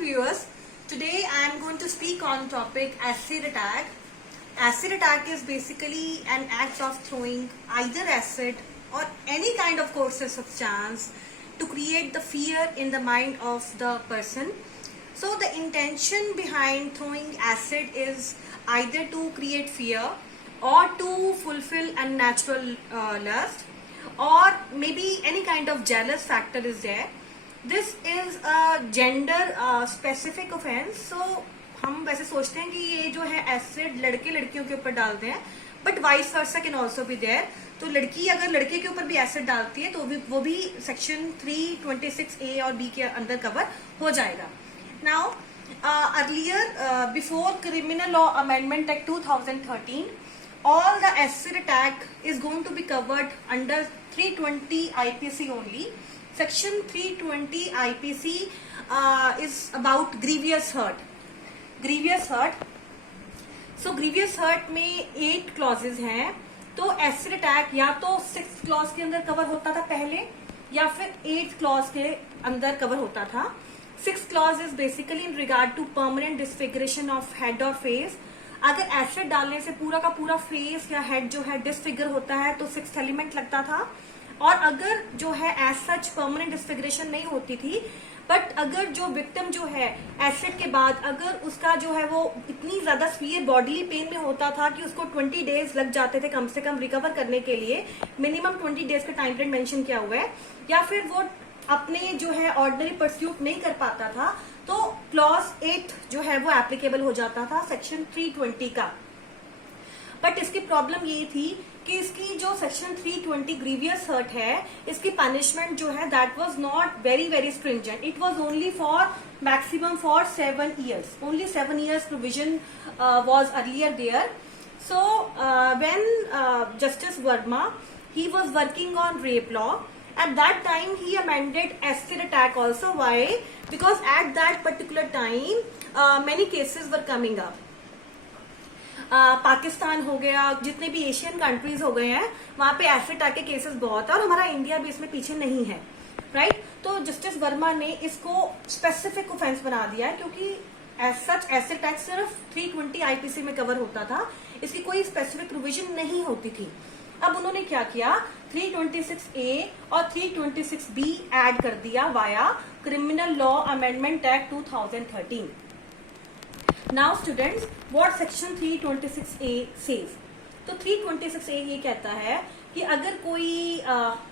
viewers, today I am going to speak on topic acid attack. Acid attack is basically an act of throwing either acid or any kind of corrosive substance to create the fear in the mind of the person. So the intention behind throwing acid is either to create fear or to fulfill unnatural lust, or maybe any kind of jealous factor is there. This is a gender specific offense. So हम वैसे सोचते हैं कि ये जो है acid लड़के लड़कियों के ऊपर डालते हैं, but vice versa can also be there. तो लड़की अगर लड़के के ऊपर भी एसिड डालती है तो वो भी सेक्शन 326A और B के अंदर कवर हो जाएगा. Now earlier before criminal law amendment act 2013, all the acid attack is going to be covered under 320 IPC only. Section 320 IPC is about grievous hurt. Grievous hurt. So grievous hurt में 8 clauses हैं. तो acid attack या तो 6th clause के अंदर cover होता था पहले, या फिर 8th clause के अंदर कवर होता था. 6th clause is basically in regard to permanent disfiguration of head or face. अगर एसिड डालने से पूरा का पूरा फेस या हेड जो है डिसफिगर होता है तो 6th एलिमेंट लगता था. और अगर जो है एज सच परमानेंट डिसफिगरेशन नहीं होती थी, बट अगर जो विक्टिम जो है एसिड के बाद अगर उसका जो है वो इतनी ज्यादा सीवियर बॉडीली पेन में होता था कि उसको 20 डेज लग जाते थे कम से कम रिकवर करने के लिए, मिनिमम 20 डेज का टाइम पीरियड मेंशन किया हुआ है, या फिर वो अपने जो है ऑर्डिनरी परस्यूट नहीं कर पाता था, तो क्लॉज 8 जो है वो एप्लीकेबल हो जाता था सेक्शन 320 का. बट इसकी प्रॉब्लम ये थी कि इसकी जो सेक्शन 320 ग्रीवियस हर्ट है, इसकी पनिशमेंट जो है that was not very very stringent. It was only for maximum for 7 years. Only 7 years provision was earlier there. So when justice Verma he was working on rape law, at that time he amended acid attack also. Why? Because at that particular time many cases were coming up. Pakistan हो गया, जितने भी Asian countries हो गए हैं वहां पे acid attack के केसेस बहुत है, और हमारा इंडिया भी इसमें पीछे नहीं है, राइट. तो जस्टिस वर्मा ने इसको स्पेसिफिक ऑफेंस बना दिया है, क्योंकि एज सच एसिड अटैक सिर्फ 320 IPC में कवर होता था, इसकी कोई स्पेसिफिक प्रोविजन नहीं होती थी. अब उन्होंने क्या किया, 326A और 326B ऐड कर दिया via criminal law amendment act 2013. Now students, what section 326A says? तो 326A ये कहता है कि अगर कोई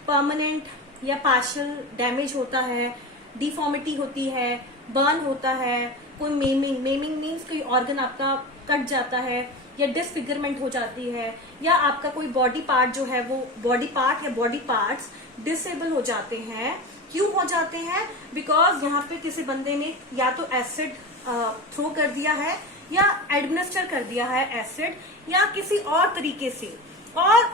परमानेंट या पार्शियल डैमेज होता है, डिफॉर्मिटी होती है, बर्न होता है, कोई मेमिंग मीन्स कोई ऑर्गन आपका कट जाता है, या डिसफिगरमेंट हो जाती है, या आपका कोई बॉडी पार्ट जो है वो बॉडी पार्ट या बॉडी पार्ट्स डिसेबल हो जाते हैं. क्यों हो जाते हैं? बिकॉज यहाँ पे किसी बंदे ने या तो एसिड थ्रो कर दिया है, या एडमिनिस्टर कर दिया है एसिड, या किसी और तरीके से, और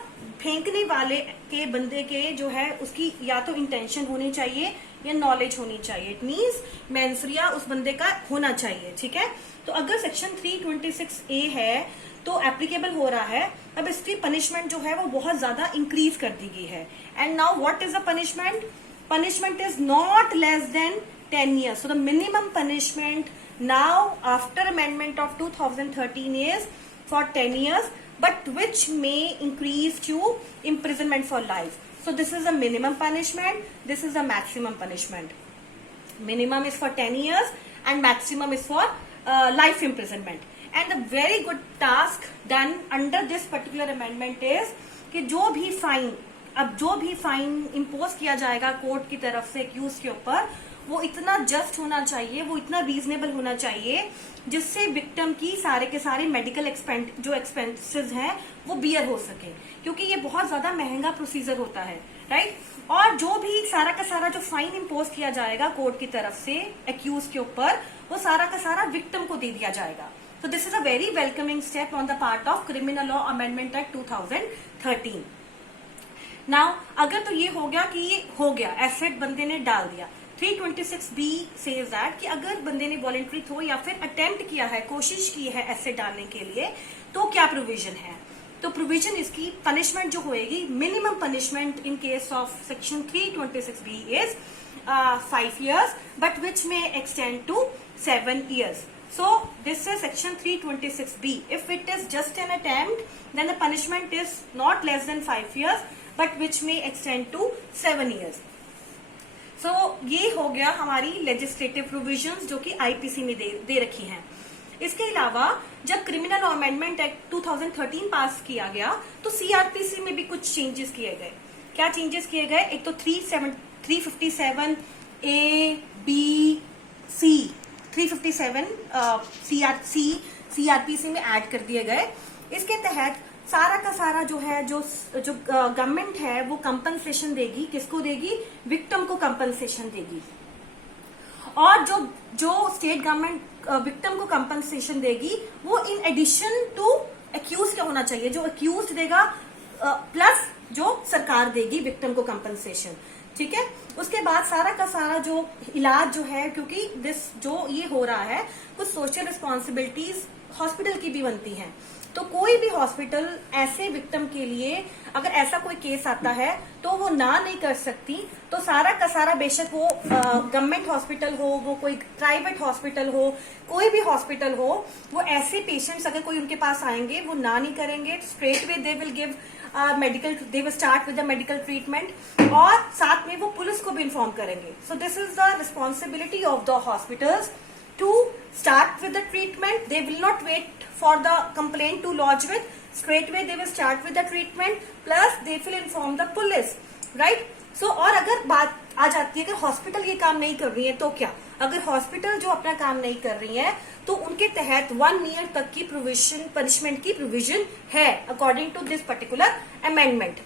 फेंकने वाले के बंदे के जो है उसकी या तो इंटेंशन होनी चाहिए या नॉलेज होनी चाहिए. इट मीन्स मेंसरिया उस बंदे का होना चाहिए, ठीक है. तो अगर सेक्शन 326A है तो एप्लीकेबल हो रहा है. अब इसकी पनिशमेंट जो है वो बहुत ज्यादा इंक्रीज कर दी गई है. And now what is the punishment? Punishment is not less than 10 years. So the minimum punishment now after amendment of 2013 is for 10 years, but which may increase to imprisonment for life. So this is a minimum punishment, this is a maximum punishment. Minimum is for 10 years and maximum is for life imprisonment. And the very good task done under this particular amendment is कि जो भी fine impose किया जाएगा court की तरफ से accused के ऊपर, वो इतना जस्ट होना चाहिए, वो इतना रीजनेबल होना चाहिए जिससे विक्टिम की सारे के सारे मेडिकल जो एक्सपेंसेस हैं वो बियर हो सके, क्योंकि ये बहुत ज्यादा महंगा प्रोसीजर होता है, राइट. और जो भी सारा का सारा जो फाइन इम्पोज किया जाएगा कोर्ट की तरफ से एक्यूज के ऊपर, वो सारा का सारा विक्टिम को दे दिया जाएगा. So this is a very welcoming step on the part of Criminal Law Amendment Act 2013. Now, अगर तो ये हो गया कि ये हो गया, एसिड बंदे ने डाल दिया. 326B says that कि अगर बंदे ने वॉलेंट्री थ्रो या फिर अटेम्प्ट किया है, कोशिश की है एसिड डालने के लिए, तो क्या प्रोविजन है? तो प्रोविजन इसकी पनिशमेंट जो होएगी, minimum punishment in case of section 326B is 5 years, but which may extend to 7 years. So this is section 326B. If it is just an attempt, then the punishment is not less than 5 years, but which may extend to 7 years. So ये हो गया हमारी legislative provisions जो कि IPC में दे रखी हैं. इसके अलावा जब क्रिमिनल अमेंडमेंट एक्ट 2013 पास किया गया तो सीआरपीसी में भी कुछ चेंजेस किए गए. क्या चेंजेस किए गए? एक तो 357 ए बी सी 357 सीआरपीसी में ऐड कर दिए गए. इसके तहत सारा का सारा जो है जो गवर्नमेंट है वो कंपनसेशन देगी. किसको देगी? विक्टिम को कंपनसेशन देगी. और जो स्टेट गवर्नमेंट विक्टिम को कंपनसेशन देगी वो इन एडिशन टू एक्यूज क्या होना चाहिए? जो एक्यूज देगा प्लस जो सरकार देगी विक्टिम को कंपनसेशन. ठीक है. उसके बाद सारा का सारा जो इलाज जो है, क्योंकि जो ये हो रहा है कुछ सोशल रिस्पॉन्सिबिलिटीज हॉस्पिटल की भी बनती हैं. तो कोई भी हॉस्पिटल ऐसे विक्टिम के लिए अगर ऐसा कोई केस आता है तो वो ना नहीं कर सकती. तो सारा का सारा, बेशक वो गवर्नमेंट हॉस्पिटल हो, वो कोई प्राइवेट हॉस्पिटल हो, कोई भी हॉस्पिटल हो, वो ऐसे पेशेंट्स अगर कोई उनके पास आएंगे वो ना नहीं करेंगे. Straight way they will give they will start with the medical treatment और साथ में वो पुलिस को भी इन्फॉर्म करेंगे. So this is the responsibility of the hospitals to start with the treatment. They will not wait for the complaint to lodge with. Straight away they will start with the treatment plus they will inform the police, right? So और अगर बात आ जाती है कि hospital ये काम नहीं कर रही है तो क्या? अगर हॉस्पिटल जो अपना काम नहीं कर रही है तो उनके तहत 1 year तक की प्रोविजन, पनिशमेंट की प्रोविजन है according to this particular amendment.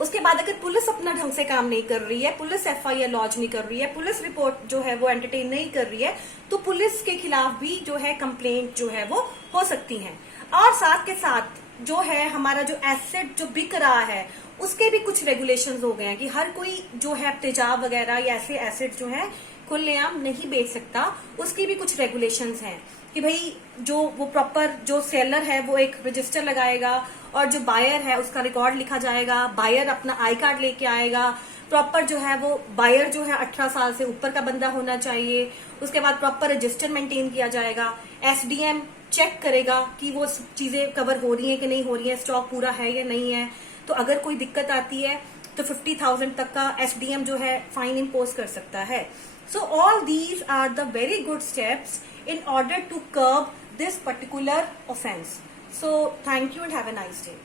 उसके बाद अगर पुलिस अपना ढंग से काम नहीं कर रही है, पुलिस एफआईआर लॉन्च नहीं कर रही है, पुलिस रिपोर्ट जो है वो एंटरटेन नहीं कर रही है, तो पुलिस के खिलाफ भी जो है कंप्लेंट जो है वो हो सकती है. और साथ के साथ जो है हमारा जो एसेट जो बिक रहा है उसके भी कुछ रेगुलेशंस हो गए हैं कि हर कोई जो है तेजाब वगैरह या ऐसे एसेट जो है खुलेआम नहीं बेच सकता. उसकी भी कुछ रेगुलेशंस हैं कि भाई जो वो प्रॉपर जो सेलर है वो एक रजिस्टर लगाएगा और जो बायर है उसका रिकॉर्ड लिखा जाएगा. बायर अपना आई कार्ड लेके आएगा. प्रॉपर जो है वो बायर जो है 18 साल से ऊपर का बंदा होना चाहिए. उसके बाद प्रॉपर रजिस्टर मेंटेन किया जाएगा. एसडीएम चेक करेगा कि वो चीजें कवर हो रही है कि नहीं हो रही है, स्टॉक पूरा है या नहीं है. तो अगर कोई दिक्कत आती है तो 50,000 तक का एसडीएम जो है फाइन इम्पोज कर सकता है. So all these are the very good steps in order to curb this particular offense. So thank you and have a nice day.